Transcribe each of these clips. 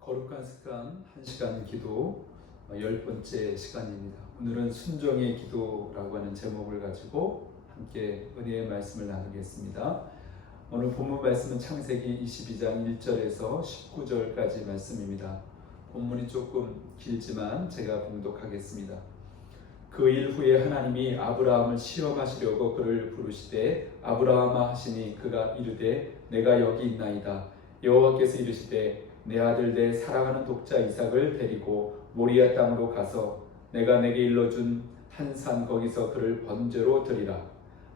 거룩한 습관 1시간 기도 10번째 시간입니다. 오늘은 순종의 기도라고 하는 제목을 가지고 함께 은혜의 말씀을 나누겠습니다. 오늘 본문 말씀은 창세기 22장 1절에서 19절까지 말씀입니다. 본문이 조금 길지만 제가 봉독하겠습니다. 그 일 후에 하나님이 아브라함을 시험하시려고 그를 부르시되 아브라함아 하시니 그가 이르되 내가 여기 있나이다. 여호와께서 이르시되 내 아들 내 사랑하는 독자 이삭을 데리고 모리아 땅으로 가서 내가 내게 일러준 한 산 거기서 그를 번제로 드리라.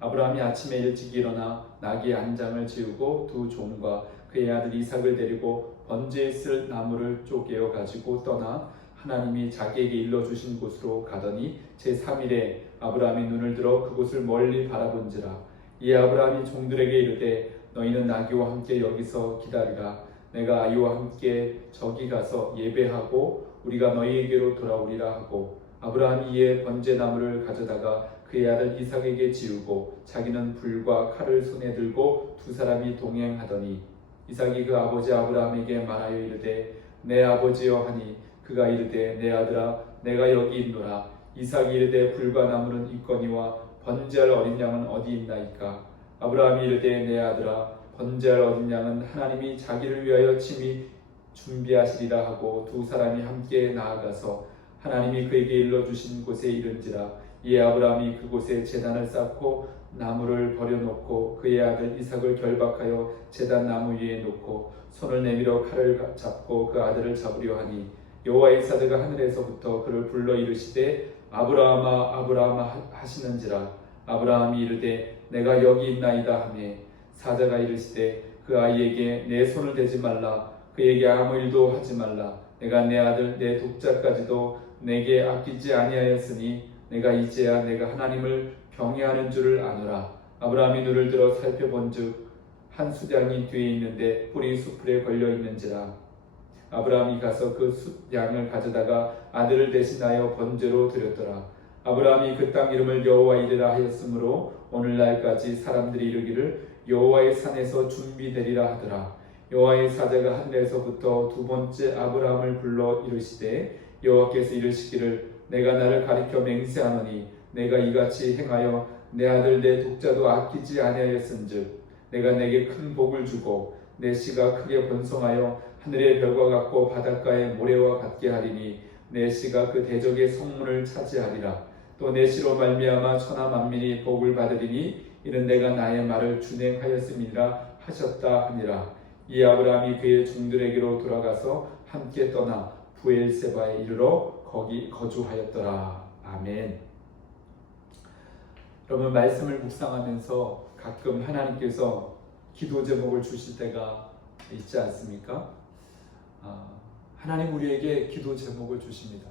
아브라함이 아침에 일찍 일어나 나귀 안장을 지우고 두 종과 그의 아들 이삭을 데리고 번제에 쓸 나무를 쪼개어 가지고 떠나 하나님이 자기에게 일러주신 곳으로 가더니 제3일에 아브라함이 눈을 들어 그곳을 멀리 바라본지라. 이에 아브라함이 종들에게 이르되 너희는 나귀와 함께 여기서 기다리라. 내가 아이와 함께 저기 가서 예배하고 우리가 너희에게로 돌아오리라 하고 아브라함이 이에 번제나무를 가져다가 그의 아들 이삭에게 지우고 자기는 불과 칼을 손에 들고 두 사람이 동행하더니 이삭이 그 아버지 아브라함에게 말하여 이르되 내 아버지여 하니 그가 이르되 내 아들아 내가 여기 있노라. 이삭이 이르되 불과 나무는 있거니와 번제할 어린 양은 어디 있나이까. 아브라함이 이르되 내 아들아 번제할 어린 양은 하나님이 자기를 위하여 친히 준비하시리라 하고 두 사람이 함께 나아가서 하나님이 그에게 일러주신 곳에 이른지라. 이에 아브라함이 그곳에 제단을 쌓고 나무를 버려놓고 그의 아들 이삭을 결박하여 제단 나무 위에 놓고 손을 내밀어 칼을 잡고 그 아들을 잡으려 하니 여호와의 사자가 하늘에서부터 그를 불러 이르시되 아브라함아 아브라함아 하시는지라. 아브라함이 이르되 내가 여기 있나이다 하매 사자가 이르시되 그 아이에게 내 손을 대지 말라. 그에게 아무 일도 하지 말라. 내가 내 아들 내 독자까지도 내게 아끼지 아니하였으니 내가 이제야 내가 하나님을 경외하는 줄을 아노라. 아브라함이 눈을 들어 살펴본즉 한 숫양이 뒤에 있는데 뿔이 수풀에 걸려 있는지라. 아브라함이 가서 그 숫양을 가져다가 아들을 대신하여 번제로 드렸더라. 아브라함이 그 땅 이름을 여호와 이르라 하였으므로 오늘날까지 사람들이 이르기를 여호와의 산에서 준비되리라 하더라. 여호와의 사자가 하늘에서부터 두 번째 아브라함을 불러 이르시되 여호와께서 이르시기를 내가 나를 가리켜 맹세하노니 내가 이같이 행하여 내 아들 내 독자도 아끼지 아니하였은즉 내가 내게 큰 복을 주고 내 씨가 크게 번성하여 하늘의 별과 같고 바닷가의 모래와 같게 하리니 내 씨가 그 대적의 성문을 차지하리라. 또 내 씨로 말미암아 천하 만민이 복을 받으리니 이는 내가 나의 말을 준행하였음이니라 하셨다 하니라. 이 아브라함이 그의 종들에게로 돌아가서 함께 떠나 부엘세바에 이르러 거기 거주하였더라. 아멘. 여러분, 말씀을 묵상하면서 가끔 하나님께서 기도 제목을 주실 때가 있지 않습니까? 하나님 우리에게 기도 제목을 주십니다.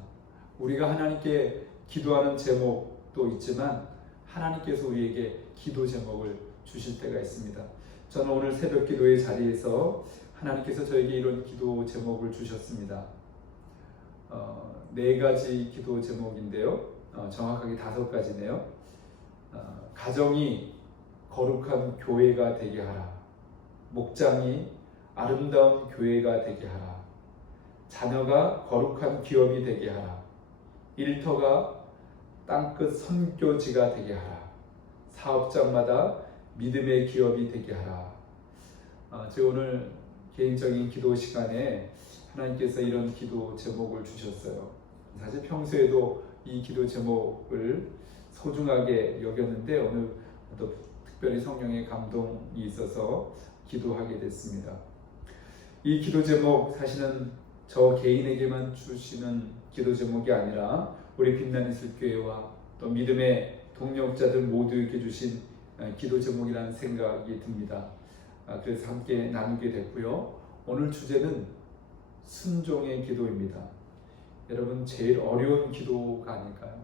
우리가 하나님께 기도하는 제목도 있지만 하나님께서 우리에게 기도 제목을 주실 때가 있습니다. 저는 오늘 새벽 기도의 자리에서 하나님께서 저에게 이런 기도 제목을 주셨습니다. 4가지 기도 제목인데요. 정확하게 5가지네요. 가정이 거룩한 교회가 되게 하라. 목장이 아름다운 교회가 되게 하라. 자녀가 거룩한 기업이 되게 하라. 일터가 땅끝 선교지가 되게 하라. 사업장마다 믿음의 기업이 되게 하라. 제가 오늘 개인적인 기도 시간에 하나님께서 이런 기도 제목을 주셨어요. 사실 평소에도 이 기도 제목을 소중하게 여겼는데 오늘 또 특별히 성령의 감동이 있어서 기도하게 됐습니다. 이 기도 제목 사실은 저 개인에게만 주시는 기도 제목이 아니라 우리 빛나는 이슬교회와 또 믿음의 동력자들 모두에게 주신 기도 제목이라는 생각이 듭니다. 그래서 함께 나누게 됐고요. 오늘 주제는 순종의 기도입니다. 여러분, 제일 어려운 기도가 아닐까요?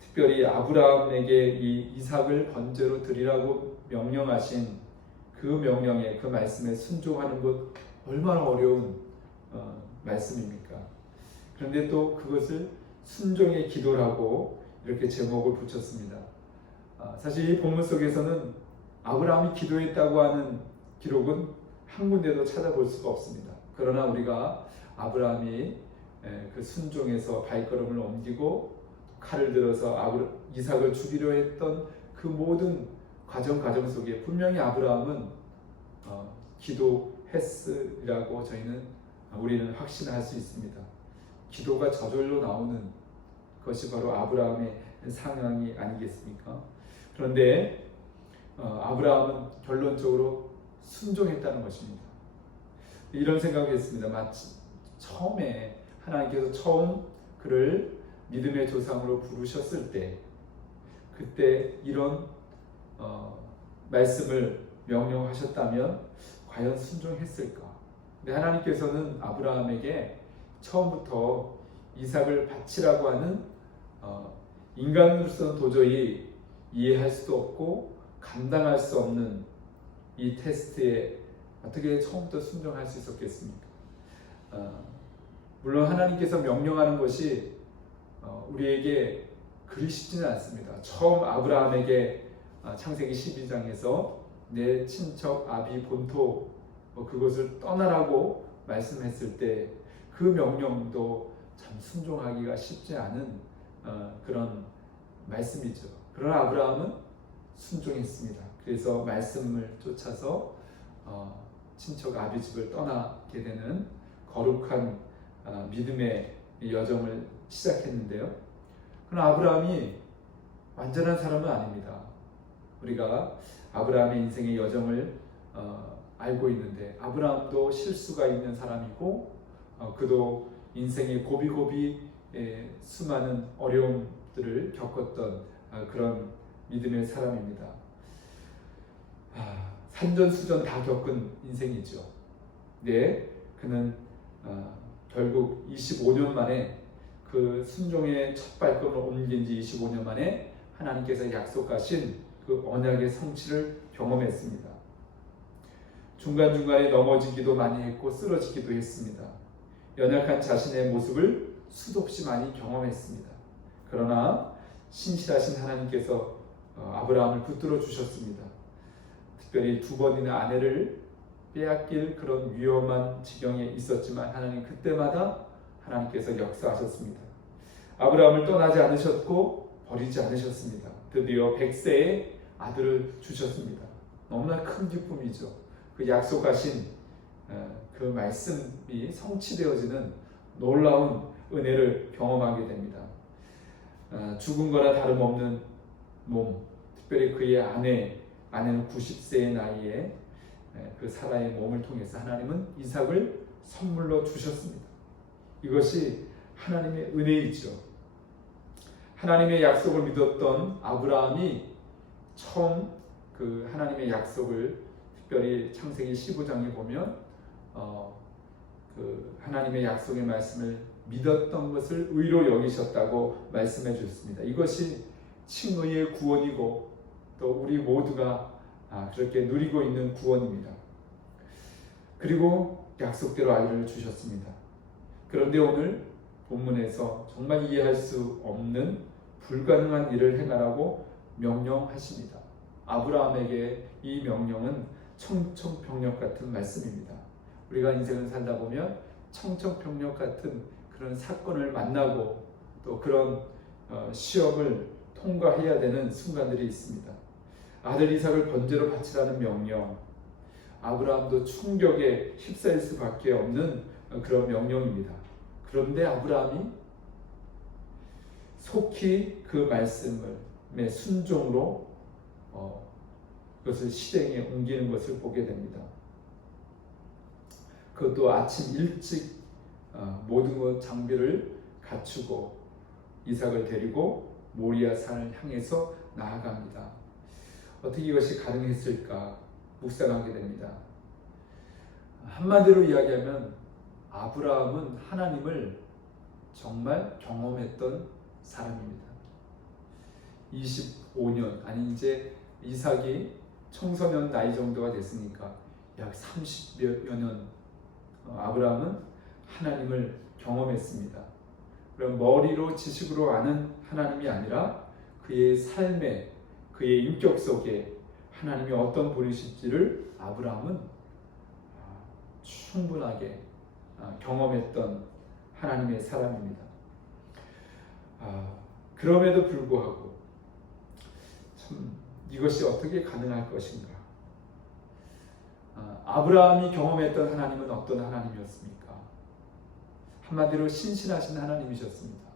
특별히 아브라함에게 이 이삭을 번제로 드리라고 명령하신 그 명령에, 그 말씀에 순종하는 것 얼마나 어려운 말씀입니까? 그런데 또 그것을 순종의 기도라고 이렇게 제목을 붙였습니다. 사실 이 본문 속에서는 아브라함이 기도했다고 하는 기록은 한 군데도 찾아볼 수가 없습니다. 그러나 우리가 아브라함이 그 순종에서 발걸음을 옮기고 칼을 들어서 이삭을 죽이려 했던 그 모든 과정 속에 분명히 아브라함은 기도했으리라고 우리는 확신할 수 있습니다. 기도가 저절로 나오는 것이 바로 아브라함의 상황이 아니겠습니까? 그런데 아브라함은 결론적으로 순종했다는 것입니다. 이런 생각을 했습니다. 마치 처음에 하나님께서 처음 그를 믿음의 조상으로 부르셨을 때, 그때 이런 말씀을 명령하셨다면 과연 순종했을까? 근데 하나님께서는 아브라함에게 처음부터 이삭을 바치라고 하는 인간으로서는 도저히 이해할 수도 없고 감당할 수 없는 이 테스트에 어떻게 처음부터 순종할 수 있었겠습니까? 물론 하나님께서 명령하는 것이 우리에게 그리 쉽지는 않습니다. 처음 아브라함에게 창세기 12장에서 내 친척 아비 본토 그것을 떠나라고 말씀했을 때 그 명령도 참 순종하기가 쉽지 않은 그런 말씀이죠. 그러나 아브라함은 순종했습니다. 그래서 말씀을 쫓아서 친척 아비 집을 떠나게 되는 거룩한 믿음의 여정을 시작했는데요. 그러나 아브라함이 완전한 사람은 아닙니다. 우리가 아브라함의 인생의 여정을 알고 있는데 아브라함도 실수가 있는 사람이고 그도 인생의 고비고비 수많은 어려움들을 겪었던 그런 믿음의 사람입니다. 산전수전 다 겪은 인생이죠. 네, 그는 결국 25년 만에 그 순종의 첫 발걸음을 옮긴 지 25년 만에 하나님께서 약속하신 그 언약의 성취를 경험했습니다. 중간중간에 넘어지기도 많이 했고 쓰러지기도 했습니다. 연약한 자신의 모습을 수도 없이 많이 경험했습니다. 그러나 신실하신 하나님께서 아브라함을 붙들어 주셨습니다. 특별히 2번이나 아내를 빼앗길 그런 위험한 지경에 있었지만 하나님 그때마다 하나님께서 역사하셨습니다. 아브라함을 떠나지 않으셨고 버리지 않으셨습니다. 드디어 100세의 아들을 주셨습니다. 너무나 큰 기쁨이죠. 그 약속하신 그 말씀이 성취되어지는 놀라운 은혜를 경험하게 됩니다. 죽은 거나 다름없는 몸, 특별히 그의 아내는 90세의 나이에 그 사라의 몸을 통해서 하나님은 이삭을 선물로 주셨습니다. 이것이 하나님의 은혜이죠. 하나님의 약속을 믿었던 아브라함이 처음 그 하나님의 약속을 특별히 창세기 15장에 보면 그 하나님의 약속의 말씀을 믿었던 것을 의로 여기셨다고 말씀해 주셨습니다. 이것이 칭의의 구원이고 또 우리 모두가 그렇게 누리고 있는 구원입니다. 그리고 약속대로 아이를 주셨습니다. 그런데 오늘 본문에서 정말 이해할 수 없는 불가능한 일을 행하라고 명령하십니다. 아브라함에게 이 명령은 청천벽력 같은 말씀입니다. 우리가 인생을 살다 보면 청천벽력 같은 그런 사건을 만나고 또 그런 시험을 통과해야 되는 순간들이 있습니다. 아들 이삭을 번제로 바치라는 명령, 아브라함도 충격에 휩싸일 수밖에 없는 그런 명령입니다. 그런데 아브라함이 속히 그 말씀을 순종으로 그것을 실행에 옮기는 것을 보게 됩니다. 그것도 아침 일찍 모든 것 장비를 갖추고 이삭을 데리고 모리아 산을 향해서 나아갑니다. 어떻게 이것이 가능했을까 묵상하게 됩니다. 한마디로 이야기하면 아브라함은 하나님을 정말 경험했던 사람입니다. 25년 아니 이제 이삭이 청소년 나이 정도가 됐으니까 약 30여 년 아브라함은 하나님을 경험했습니다. 그럼 머리로 지식으로 아는 하나님이 아니라 그의 삶에 그의 인격 속에 하나님이 어떤 분이실지를 아브라함은 충분하게 경험했던 하나님의 사람입니다. 그럼에도 불구하고 참 이것이 어떻게 가능할 것인가? 아브라함이 경험했던 하나님은 어떤 하나님이었습니까? 한마디로 신실하신 하나님이셨습니다.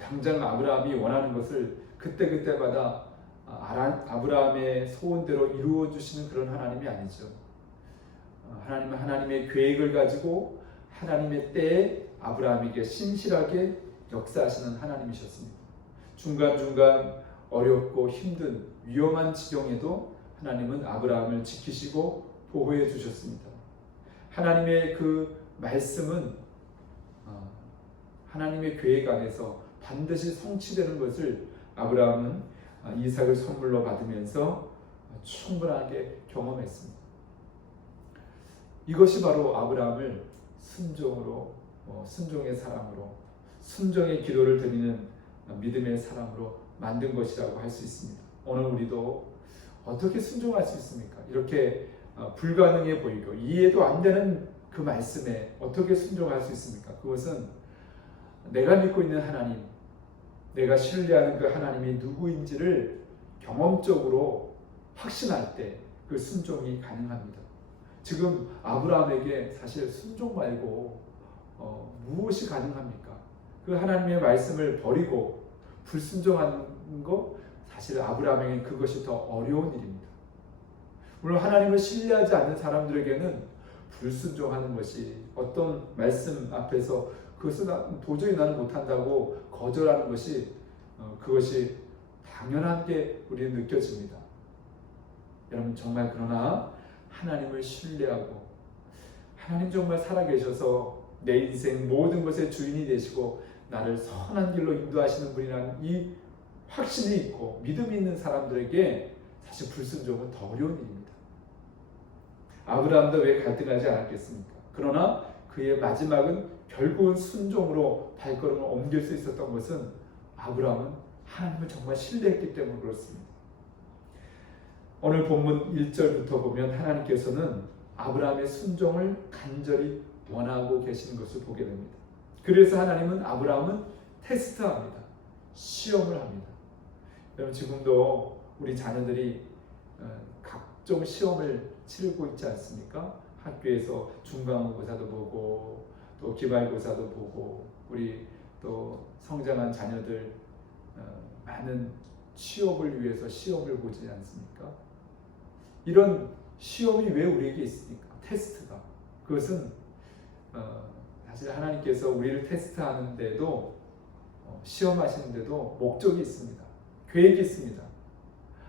당장 아브라함이 원하는 것을 그때그때마다 아브라함의 소원대로 이루어 주시는 그런 하나님이 아니죠. 하나님은 하나님의 계획을 가지고 하나님의 때에 아브라함에게 신실하게 역사하시는 하나님이셨습니다. 중간중간 어렵고 힘든 위험한 지경에도 하나님은 아브라함을 지키시고 보호해 주셨습니다. 하나님의 그 말씀은 하나님의 계획 안에서 반드시 성취되는 것을 아브라함은 이삭을 선물로 받으면서 충분하게 경험했습니다. 이것이 바로 아브라함을 순종의 사람으로 순종의 기도를 드리는 믿음의 사람으로 만든 것이라고 할 수 있습니다. 오늘 우리도 어떻게 순종할 수 있습니까? 이렇게 불가능해 보이고 이해도 안 되는 그 말씀에 어떻게 순종할 수 있습니까? 그것은 내가 믿고 있는 하나님, 내가 신뢰하는 그 하나님이 누구인지를 경험적으로 확신할 때 그 순종이 가능합니다. 지금 아브라함에게 사실 순종 말고 무엇이 가능합니까? 그 하나님의 말씀을 버리고 불순종하는 거 사실 아브라함에게 그것이 더 어려운 일입니다. 물론 하나님을 신뢰하지 않는 사람들에게는 불순종하는 것이 어떤 말씀 앞에서 그것은 도저히 나는 못한다고 거절하는 것이 그것이 당연하게 우리는 느껴집니다. 여러분 정말 그러나 하나님을 신뢰하고 하나님 정말 살아계셔서 내 인생 모든 것의 주인이 되시고 나를 선한 길로 인도하시는 분이라는 이 확신이 있고 믿음이 있는 사람들에게 사실 불순종은 더 어려운 일입니다. 아브라함도 왜 갈등하지 않았겠습니까? 그러나 그의 마지막은 결국은 순종으로 발걸음을 옮길 수 있었던 것은 아브라함은 하나님을 정말 신뢰했기 때문에 그렇습니다. 오늘 본문 1절부터 보면 하나님께서는 아브라함의 순종을 간절히 원하고 계시는 것을 보게 됩니다. 그래서 하나님은 아브라함은 테스트합니다. 시험을 합니다. 여러분 지금도 우리 자녀들이 각종 시험을 치르고 있지 않습니까? 학교에서 중간고사도 보고 또 기말고사도 보고 우리 또 성장한 자녀들 많은 취업을 위해서 시험을 보지 않습니까? 이런 시험이 왜 우리에게 있습니까? 테스트가. 그것은 사실 하나님께서 우리를 테스트하는데도 시험하시는데도 목적이 있습니다. 계획이 있습니다.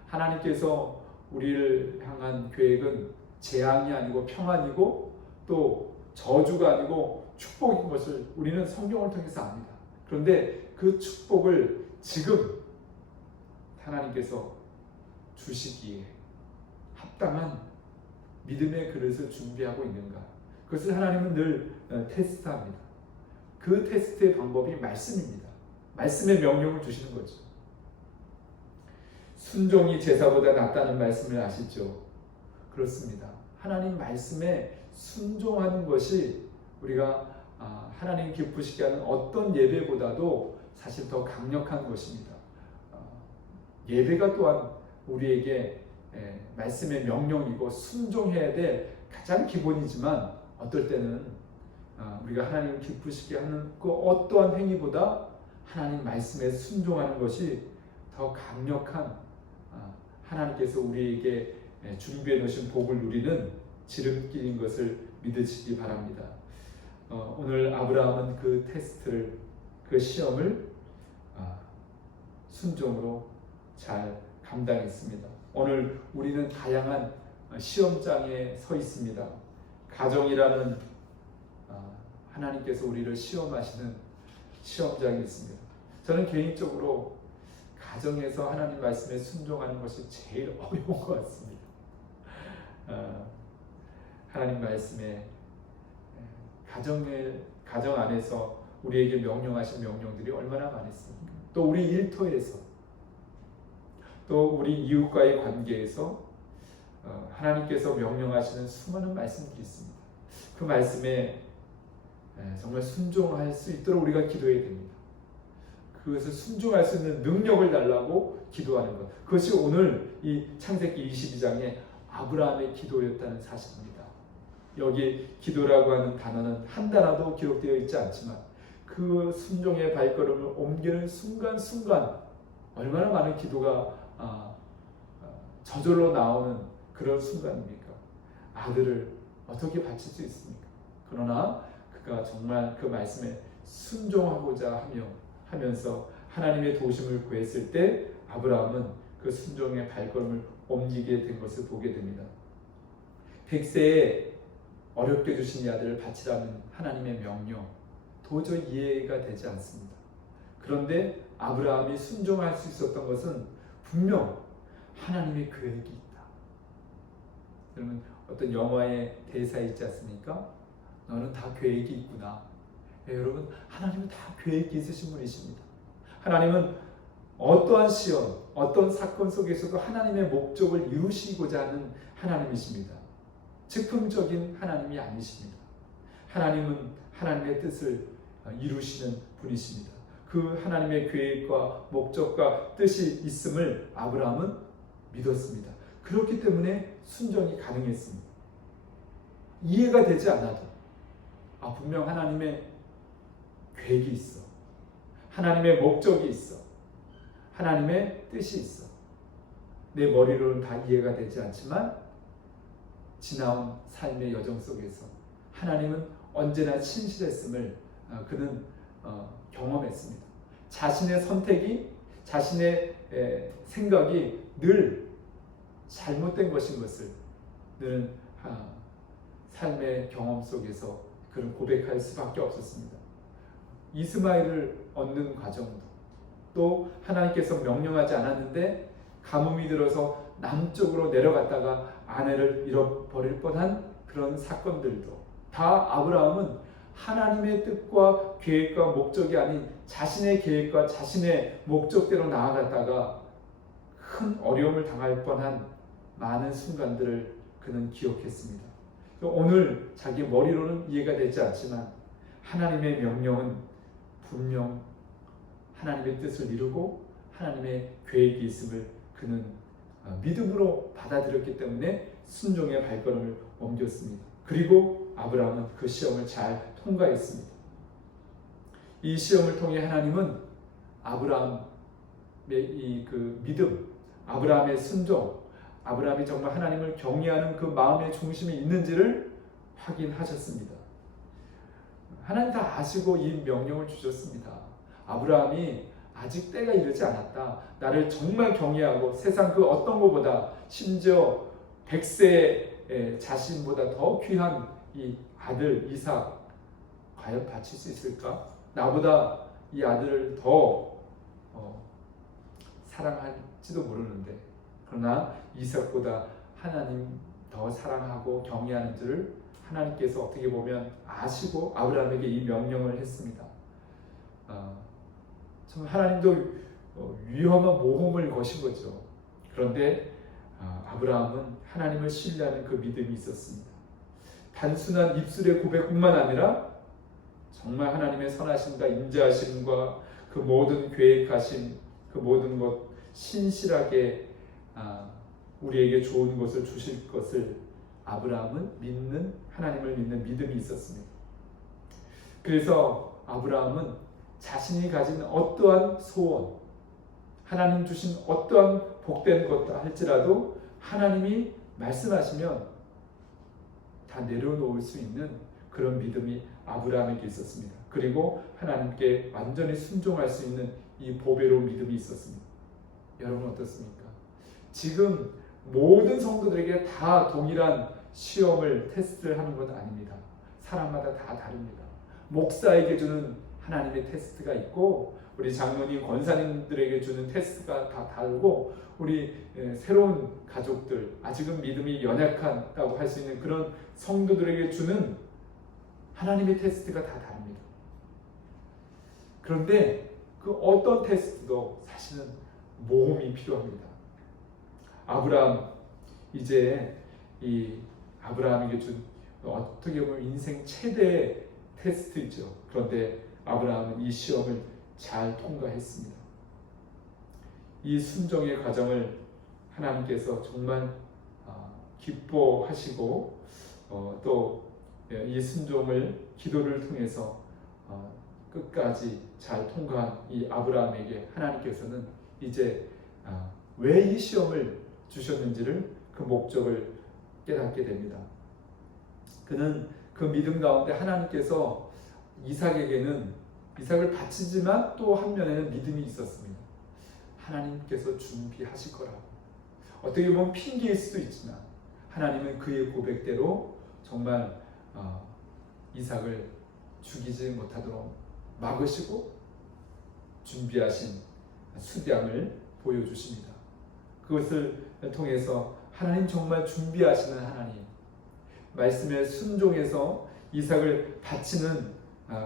하나님께서 우리를 향한 계획은 재앙이 아니고 평안이고 또 저주가 아니고 축복인 것을 우리는 성경을 통해서 압니다. 그런데 그 축복을 지금 하나님께서 주시기에 합당한 믿음의 그릇을 준비하고 있는가? 그것을 하나님은 늘 테스트합니다. 그 테스트의 방법이 말씀입니다. 말씀의 명령을 주시는 거죠. 순종이 제사보다 낫다는 말씀을 아시죠? 그렇습니다. 하나님 말씀에 순종하는 것이 우리가 하나님 기쁘시게 하는 어떤 예배보다도 사실 더 강력한 것입니다. 예배가 또한 우리에게 말씀의 명령이고 순종해야 될 가장 기본이지만 어떨 때는 우리가 하나님 기쁘시게 하는 그 어떠한 행위보다 하나님 말씀에 순종하는 것이 더 강력한 하나님께서 우리에게 준비해 놓으신 복을 누리는 지름길인 것을 믿으시기 바랍니다. 오늘 아브라함은 그 테스트를, 그 시험을 순종으로 잘 감당했습니다. 오늘 우리는 다양한 시험장에 서 있습니다. 가정이라는 하나님께서 우리를 시험하시는 시험장이 있습니다. 저는 개인적으로 가정에서 하나님 말씀에 순종하는 것이 제일 어려운 것 같습니다. 하나님 말씀에 가정 안에서 우리에게 명령하신 명령들이 얼마나 많습니까? 또 우리 일터에서, 또 우리 이웃과의 관계에서 하나님께서 명령하시는 수많은 말씀들이 있습니다. 그 말씀에 정말 순종할 수 있도록 우리가 기도해야 됩니다. 그것을 순종할 수 있는 능력을 달라고 기도하는 것. 그것이 오늘 이 창세기 22장의 아브라함의 기도였다는 사실입니다. 여기 기도라고 하는 단어는 한 단어도 기록되어 있지 않지만 그 순종의 발걸음을 옮기는 순간순간 얼마나 많은 기도가 저절로 나오는 그런 순간입니까? 아들을 어떻게 바칠 수 있습니까? 그러나 그가 정말 그 말씀에 순종하고자 하면서 하나님의 도우심을 구했을 때 아브라함은 그 순종의 발걸음을 옮기게 된 것을 보게 됩니다. 100세에 어렵게 주신 이 아들을 바치라는 하나님의 명령, 도저히 이해가 되지 않습니다. 그런데 아브라함이 순종할 수 있었던 것은 분명 하나님의 계획이 있다. 여러분, 어떤 영화의 대사 있지 않습니까? 너는 다 계획이 있구나. 여러분, 하나님은 다 계획이 있으신 분이십니다. 하나님은 어떠한 시험, 어떤 사건 속에서도 하나님의 목적을 이루시고자 하는 하나님이십니다. 즉흥적인 하나님이 아니십니다. 하나님은 하나님의 뜻을 이루시는 분이십니다. 그 하나님의 계획과 목적과 뜻이 있음을 아브라함은 믿었습니다. 그렇기 때문에 순종이 가능했습니다. 이해가 되지 않아도 분명 하나님의 계획이 있어. 하나님의 목적이 있어. 하나님의 뜻이 있어. 내 머리로는 다 이해가 되지 않지만 지나온 삶의 여정 속에서 하나님은 언제나 신실했음을 그는 경험했습니다. 자신의 선택이, 자신의 생각이 늘 잘못된 것인 것을 그는 삶의 경험 속에서 그는 고백할 수밖에 없었습니다. 이스마엘을 얻는 과정도, 또 하나님께서 명령하지 않았는데 가뭄이 들어서 남쪽으로 내려갔다가 아내를 잃어버릴 뻔한 그런 사건들도 다 아브라함은 하나님의 뜻과 계획과 목적이 아닌 자신의 계획과 자신의 목적대로 나아갔다가 큰 어려움을 당할 뻔한 많은 순간들을 그는 기억했습니다. 오늘 자기 머리로는 이해가 되지 않지만 하나님의 명령은 분명 하나님의 뜻을 이루고 하나님의 계획이 있음을 그는 믿음으로 받아들였기 때문에 순종의 발걸음을 옮겼습니다. 그리고 아브라함은 그 시험을 잘 통과했습니다. 이 시험을 통해 하나님은 아브라함 그 믿음, 아브라함의 순종, 아브라함이 정말 하나님을 경외하는 그 마음의 중심이 있는지를 확인하셨습니다. 하나님 다 아시고 이 명령을 주셨습니다. 아브라함이 아직 때가 이르지 않았다. 나를 정말 경외하고 세상 그 어떤 것보다 심지어 100세의 자신보다 더 귀한 이 아들 이삭 과연 바칠 수 있을까? 나보다 이 아들을 더 사랑할지도 모르는데, 그러나 이삭보다 하나님 더 사랑하고 경외하는 줄을 하나님께서 어떻게 보면 아시고 아브라함에게 이 명령을 했습니다. 참 하나님도 위험한 모험을 거신 거죠. 그런데 아브라함은 하나님을 신뢰하는 그 믿음이 있었습니다. 단순한 입술의 고백뿐만 아니라 정말 하나님의 선하심과 인자하심과 그 모든 계획하심, 그 모든 것 신실하게 우리에게 좋은 것을 주실 것을 아브라함은 믿는, 하나님을 믿는 믿음이 있었습니다. 그래서 아브라함은 자신이 가진 어떠한 소원, 하나님 주신 어떠한 복된 것다 할지라도 하나님이 말씀하시면 다 내려놓을 수 있는 그런 믿음이 아브라함에게 있었습니다. 그리고 하나님께 완전히 순종할 수 있는 이 보배로운 믿음이 있었습니다. 여러분 어떻습니까? 지금 모든 성도들에게 다 동일한 시험을, 테스트를 하는 건 아닙니다. 사람마다 다 다릅니다. 목사에게 주는 하나님의 테스트가 있고, 우리 장로님, 권사님들에게 주는 테스트가 다 다르고, 우리 새로운 가족들, 아직은 믿음이 연약하다고 할 수 있는 그런 성도들에게 주는 하나님의 테스트가 다 다릅니다. 그런데 그 어떤 테스트도 사실은 모험이 필요합니다. 아브라함, 이제 이 아브라함에게 준 어떻게 보면 인생 최대 테스트죠. 그런데 아브라함은 이 시험을 잘 통과했습니다. 이 순종의 과정을 하나님께서 정말 기뻐하시고 또 이 순종을 기도를 통해서 끝까지 잘 통과한 이 아브라함에게 하나님께서는 이제 왜 이 시험을 주셨는지를, 그 목적을 깨닫게 됩니다. 그는 그 믿음 가운데 하나님께서 이삭을 바치지만 또 한면에는 믿음이 있었습니다. 하나님께서 준비하실 거라고. 어떻게 보면 핑계일 수도 있지만 하나님은 그의 고백대로 정말 이삭을 죽이지 못하도록 막으시고 준비하신 수량을 보여주십니다. 그것을 통해서 하나님 정말 준비하시는 하나님, 말씀에 순종해서 이삭을 바치는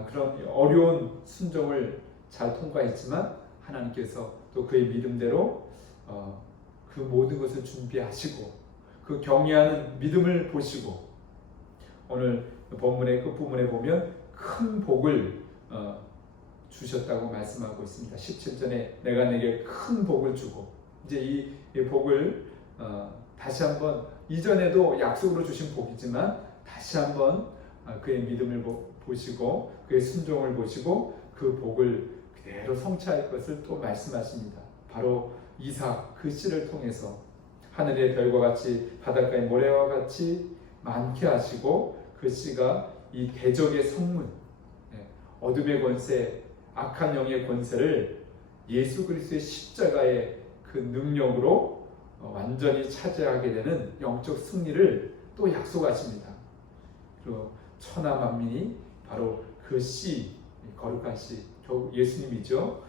그런 어려운 순종을 잘 통과했지만 하나님께서 또 그의 믿음대로 그 모든 것을 준비하시고 그 경외하는 믿음을 보시고, 오늘 본문의 끝부분에 보면 큰 복을 주셨다고 말씀하고 있습니다. 17절에 내가 내게 큰 복을 주고, 이제 이 복을 다시 한번, 이전에도 약속으로 주신 복이지만 다시 한번 그의 믿음을 보시고 그의 순종을 보시고 그 복을 그대로 성취할 것을 또 말씀하십니다. 바로 이삭 그 씨를 통해서 하늘의 별과 같이 바닷가의 모래와 같이 많게 하시고, 그 씨가 이 대적의 성문, 어둠의 권세, 악한 영의 권세를 예수 그리스도의 십자가의 그 능력으로 완전히 차지하게 되는 영적 승리를 또 약속하십니다. 그리고 천하 만민이 바로 그 씨, 거룩한 씨, 결국 예수님이죠.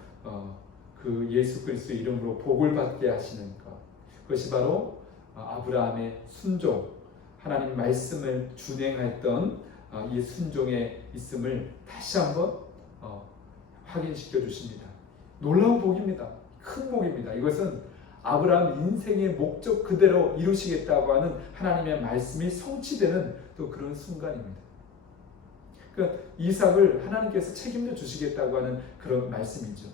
그 예수 그리스도의 이름으로 복을 받게 하시는 것, 그것이 바로 아브라함의 순종, 하나님 말씀을 준행했던 이 순종에 있음을 다시 한번 확인시켜 주십니다. 놀라운 복입니다. 큰 복입니다. 이것은 아브라함 인생의 목적 그대로 이루시겠다고 하는 하나님의 말씀이 성취되는 또 그런 순간입니다. 그러니까 이삭을 하나님께서 책임져 주시겠다고 하는 그런 말씀이죠.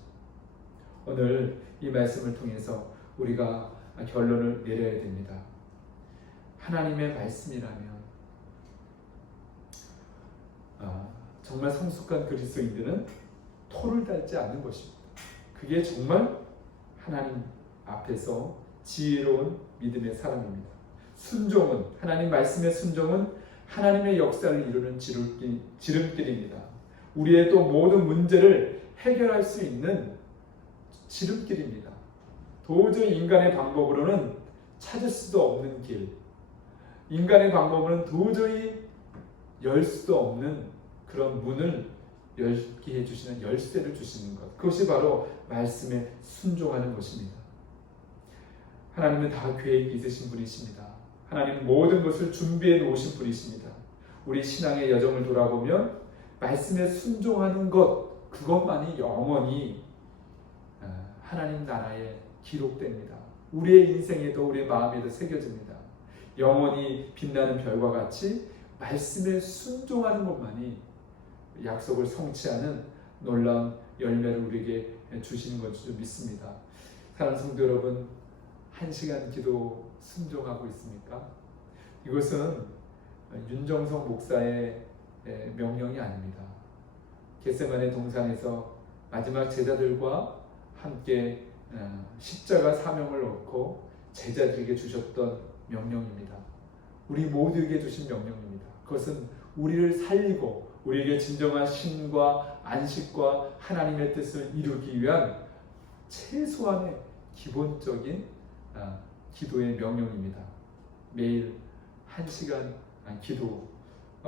오늘 이 말씀을 통해서 우리가 결론을 내려야 됩니다. 하나님의 말씀이라면 정말 성숙한 그리스도인들은 토를 달지 않는 것입니다. 그게 정말 하나님 앞에서 지혜로운 믿음의 사람입니다. 순종은, 하나님 말씀의 순종은 하나님의 역사를 이루는 지름길입니다. 우리의 또 모든 문제를 해결할 수 있는 지름길입니다. 도저히 인간의 방법으로는 찾을 수도 없는 길, 인간의 방법으로는 도저히 열 수도 없는 그런 문을 열게 해주시는 열쇠를 주시는 것, 그것이 바로 말씀에 순종하는 것입니다. 하나님은 다 계획이 있으신 분이십니다. 하나님은 모든 것을 준비해 놓으신 분이십니다. 우리 신앙의 여정을 돌아보면 말씀에 순종하는 것, 그것만이 영원히 하나님 나라에 기록됩니다. 우리의 인생에도 우리의 마음에도 새겨집니다. 영원히 빛나는 별과 같이 말씀에 순종하는 것만이 약속을 성취하는 놀라운 열매를 우리에게 주시는 것을 믿습니다. 사랑하는 성도 여러분, 1시간 기도 순종하고 있습니까? 이것은 윤정성 목사의 명령이 아닙니다. 겟세마네 동산에서 마지막 제자들과 함께 십자가 사명을 얻고 제자들에게 주셨던 명령입니다. 우리 모두에게 주신 명령입니다. 그것은 우리를 살리고 우리에게 진정한 쉼과 안식과 하나님의 뜻을 이루기 위한 최소한의 기본적인 기도의 명령입니다. 매일 1시간 기도.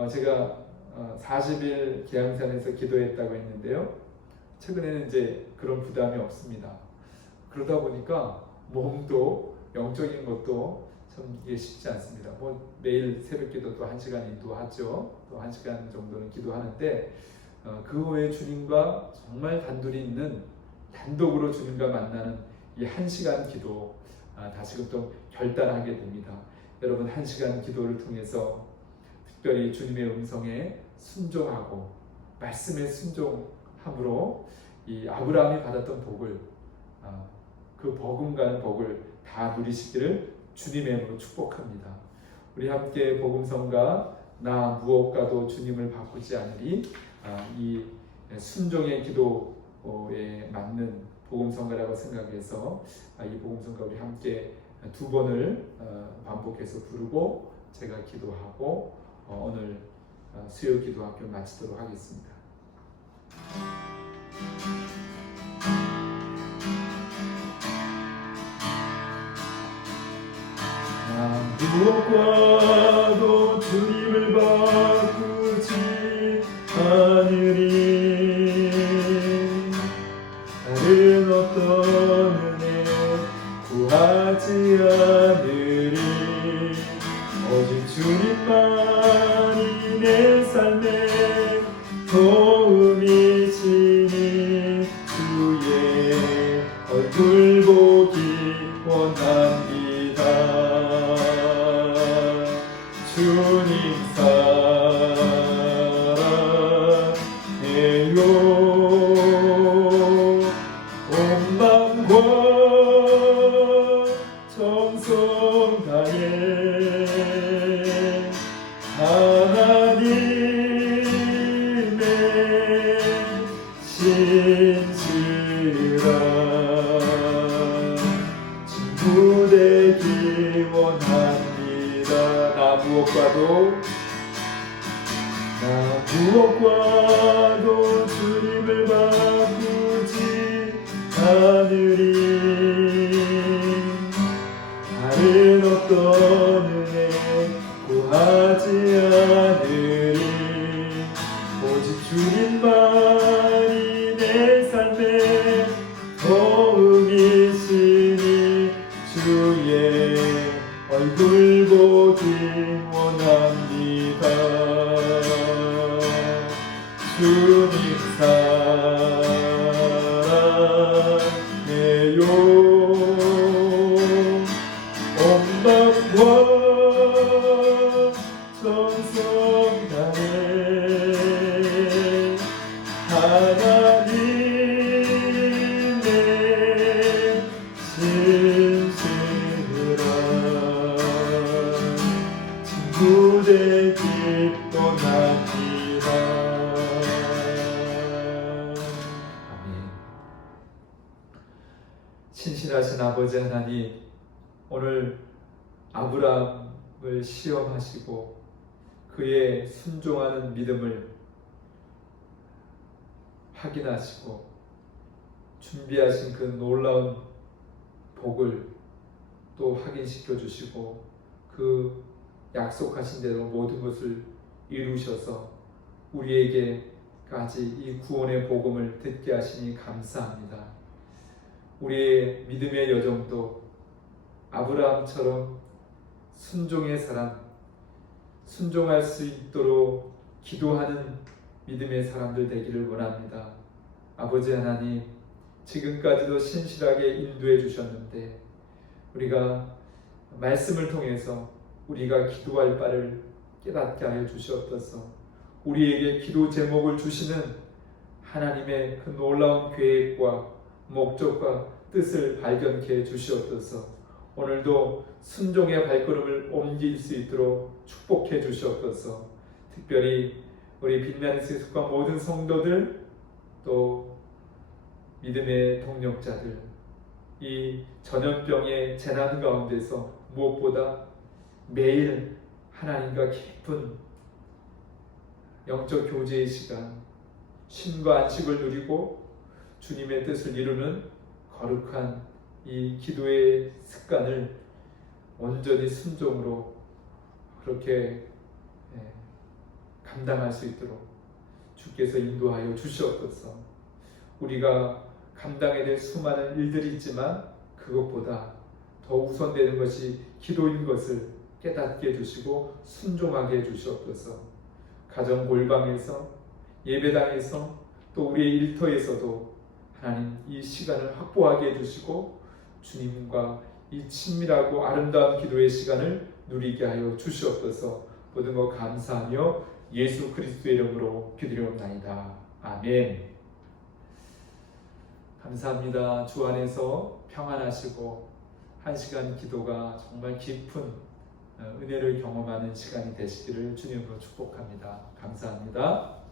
제가 40일 계양산에서 기도했다고 했는데요. 최근에는 이제 그런 부담이 없습니다. 그러다 보니까 몸도 영적인 것도 참 이게 쉽지 않습니다. 매일 새벽 기도도 1시간 인도하죠. 또 1시간 정도는 기도하는데 그 외에 주님과 정말 단둘이 있는, 단독으로 주님과 만나는 이 1시간 기도 다시금 또 결단하게 됩니다. 여러분, 1시간 기도를 통해서 특별히 주님의 음성에 순종하고 말씀에 순종함으로 이 아브라함이 받았던 복을, 그 버금가는 복을 다 누리시기를 주님의 이름으로 축복합니다. 우리 함께 복음성가 나 무엇과도 주님을 바꾸지 않으리, 이 순종의 기도에 맞는 복음성가라고 생각해서 이 복음성가 우리 함께 2번을 반복해서 부르고 제가 기도하고 오늘 수요 기도학교 마치도록 하겠습니다. 무엇과도 주님을 바꾸지 않으리, 다른 어떤 은혜 구하지 않으리, 오직 주님만이 내 삶의 도움이시니 주의 얼굴 보기 원합니다. 주님 사랑해요. 온 마음과 정성 다해 하나님의 신실한 친구 되기 원합니다. 나 무엇과도 주님을 바꾸지 않으리, 다른 어떤 은혜 구하지 않으리, 오직 주님만이 내 삶의 도움이시니 주의 얼굴 보기 원합니다. 주님 사랑해요. 온 마음과 정성 다해 하나님의 신실한 친구 되기 원합니다. 신실한 전능하신 아버지 하나님, 오늘 아브라함을 시험하시고 그의 순종하는 믿음을 확인하시고 준비하신 그 놀라운 복을 또 확인시켜 주시고 그 약속하신 대로 모든 것을 이루셔서 우리에게까지 이 구원의 복음을 듣게 하시니 감사합니다. 우리의 믿음의 여정도 아브라함처럼 순종의 사람, 순종할 수 있도록 기도하는 믿음의 사람들 되기를 원합니다. 아버지 하나님, 지금까지도 신실하게 인도해 주셨는데 우리가 말씀을 통해서 우리가 기도할 바를 깨닫게 하여 주시옵소서. 우리에게 기도 제목을 주시는 하나님의 그 놀라운 계획과 목적과 뜻을 발견케 해 주시옵소서. 오늘도 순종의 발걸음을 옮길 수 있도록 축복해 주시옵소서. 특별히 우리 빛나는 세속과 모든 성도들, 또 믿음의 동력자들, 이 전염병의 재난 가운데서 무엇보다 매일 하나님과 깊은 영적 교제의 시간, 쉼과 안식을 누리고 주님의 뜻을 이루는 거룩한 이 기도의 습관을 온전히 순종으로 그렇게 감당할 수 있도록 주께서 인도하여 주시옵소서. 우리가 감당해야 될 수많은 일들이 있지만 그것보다 더 우선되는 것이 기도인 것을 깨닫게 해주시고 순종하게 해주시옵소서. 가정 골방에서, 예배당에서, 또 우리의 일터에서도 하나님 이 시간을 확보하게 해주시고 주님과 이 친밀하고 아름다운 기도의 시간을 누리게 하여 주시옵소서. 모든 것 감사하며 예수 그리스도의 이름으로 기도드리옵나이다. 아멘. 감사합니다. 주 안에서 평안하시고 한 시간 기도가 정말 깊은 은혜를 경험하는 시간이 되시기를 주님으로 축복합니다. 감사합니다.